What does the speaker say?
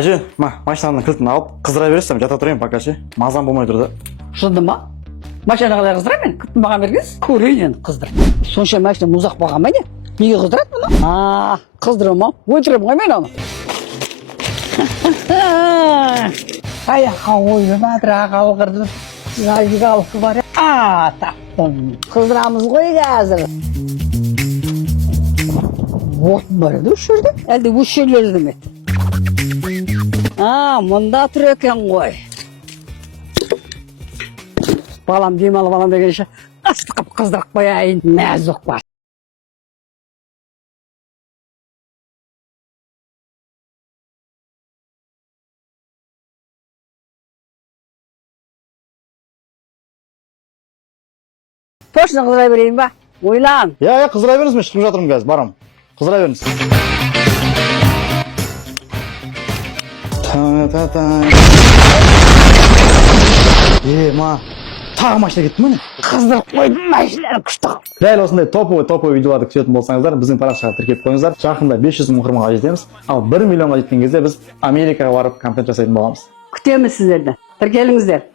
Әже, машинаның кілтін алып, қыздыра бересің, жата тұрайын пока ше. Мазам болмай тұрды. Шынды ма? Машина қалай қыздыра мен? Күтіп маған бергенсіз? Көрейін енді қыздыр. Сонша машина ұзақ болған ба не? Неге қыздырады мұны? Қыздыру ма? Өлтірем ғой мен оны. Аяққа ойып адырақ алғырды. Жайдық алқы бар. Таптым. Қыздырамыз ғой қазір. Вот бар еді осы жерде. Әлде осы жерлерді ме? Мұнда тұр екен ғой. Балам демалы балам дегенше астық қып қыздырып қояйын. Мәзуқ бар. Точно қыздыра берейін ба? Ойлан. Я, қыздыра беріңіз, мен шығып жатырмын қазір, барам. Қыздыра беріңіз. Тағы машина кетті ме? Қыздырып қойдым, машинаны күшті. Дәл осындай топовый видеоларды күтетін болсаңыздар, біздің парақшаға тіркеліп қойыңыздар. Жақында 500 мың оқырманға жетеміз, ал 1 миллионға жеткен кезде біз Америкаға барып контент жасайтын боламыз. Күтеміз сіздерді. Тіркеліңіздер.